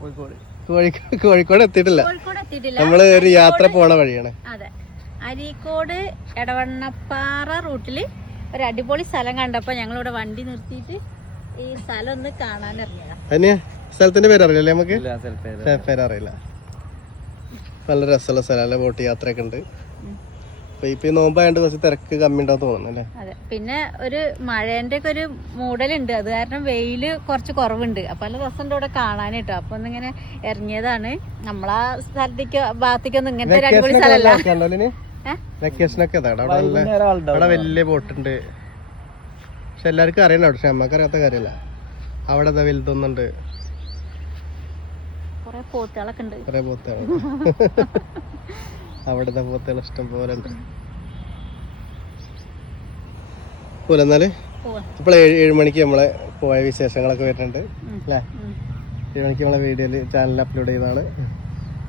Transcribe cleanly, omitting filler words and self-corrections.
കോഴിക്കോട് എത്തിയിട്ടില്ല. നമ്മള് ഒരു യാത്ര പോണ വഴിയാണ്. അതെ, അരീക്കോട് എടവണ്ണപ്പാറ റൂട്ടില് ഒരു അടിപൊളി സ്ഥലം കണ്ടപ്പോ ഞങ്ങളിവിടെ വണ്ടി നിർത്തിയിട്ട് ഈ സ്ഥലം ഒന്ന് കാണാനിറങ്ങിയതാ. അതിന് സ്ഥലത്തിന്റെ പേര് അറിയില്ലേ? നമുക്ക് പേരറിയില്ല. നല്ല രസമുള്ള സ്ഥലമല്ലേ, ബോട്ട് യാത്രയൊക്കെ ഉണ്ട്. ഇപ്പൊ ഈ നോമ്പായോണ്ട് കുറച്ച് തിരക്ക് കമ്മി ഉണ്ടാവും തോന്നുന്നു. അതെ, പിന്നെ ഒരു മഴേന്റെ ഒക്കെ ഒരു മൂടലുണ്ട്, അത് കാരണം വെയില് കുറച്ച് കുറവുണ്ട്. അപ്പൊ നല്ല രസമുണ്ട് ഇവിടെ കാണാനായിട്ടോ. അപ്പൊ ഒന്നിങ്ങനെ ഇറങ്ങിയതാണ്. നമ്മളാ സ്ഥലത്തേക്ക് ഭാഗത്തേക്കൊന്നും ഇങ്ങനത്തെ ഒരു അടിപൊളി സ്ഥലമല്ല. വെക്കേഷനൊക്കെ അവിടെ വലിയ ബോട്ടുണ്ട്. പക്ഷെ എല്ലാവർക്കും അറിയണം, പക്ഷെ നമ്മക്ക് അറിയാത്ത കാര്യമല്ല. അവിടെ വലുതൊന്നുണ്ട്, കൊറേ പോത്തുകളൊക്കെ ഉണ്ട്. കൊറേ പോത്തുകൾ അവിടുത്തെ പോത്തുകൾ ഇഷ്ടം പോലെ ഉണ്ട്. പോലെ എന്നാല് ഇപ്പോൾ 7 മണിക്ക് നമ്മളെ പോയ വിശേഷങ്ങളൊക്കെ വരുന്നുണ്ട് അല്ലേ? 7 മണിക്ക് നമ്മളെ വീഡിയോയില് ചാനലിൽ അപ്ലോഡ് ചെയ്തതാണ്.